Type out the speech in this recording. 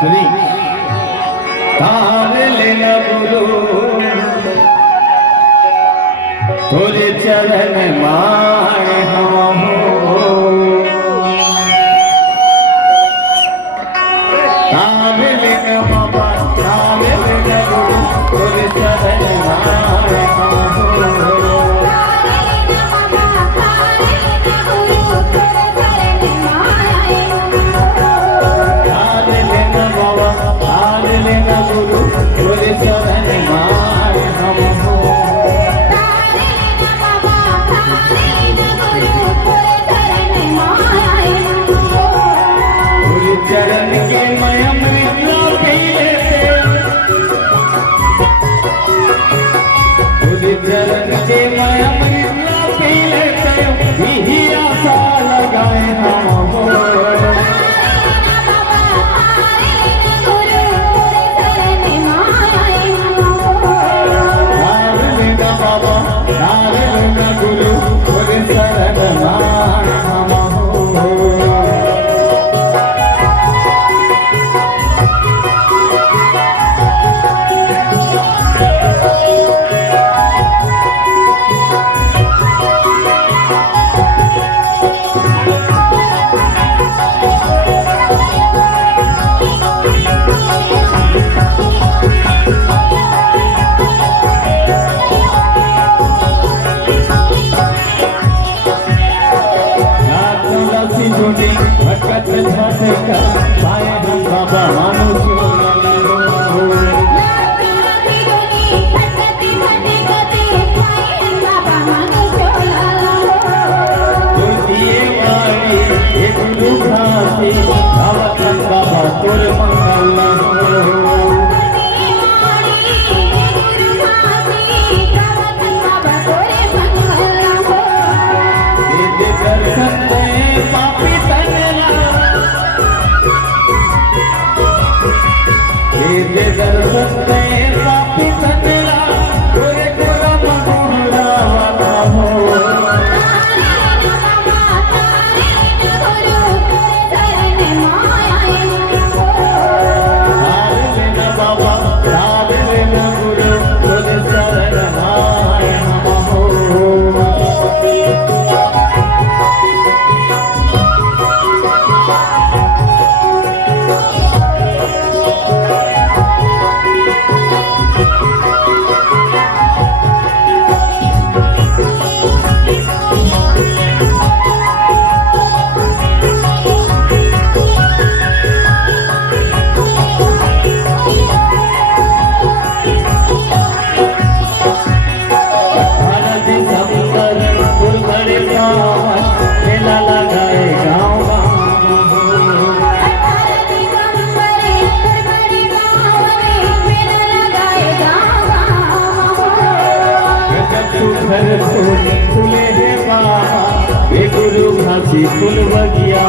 श्री तार लेना गुरु तुझे चरण मार हम तार लेना बाबा तार लेना गुरु तुझे चरण मार हम चरण के मैं अमृत पी लेते चरण के मैं अमृत पी लेते यही आशा लगाए हम हो बाबा गुरु शरण मार हम भटकत भटका पाए हम बाबा बाबा तोर फूले है बाबा गुरु घासी फूल बगिया।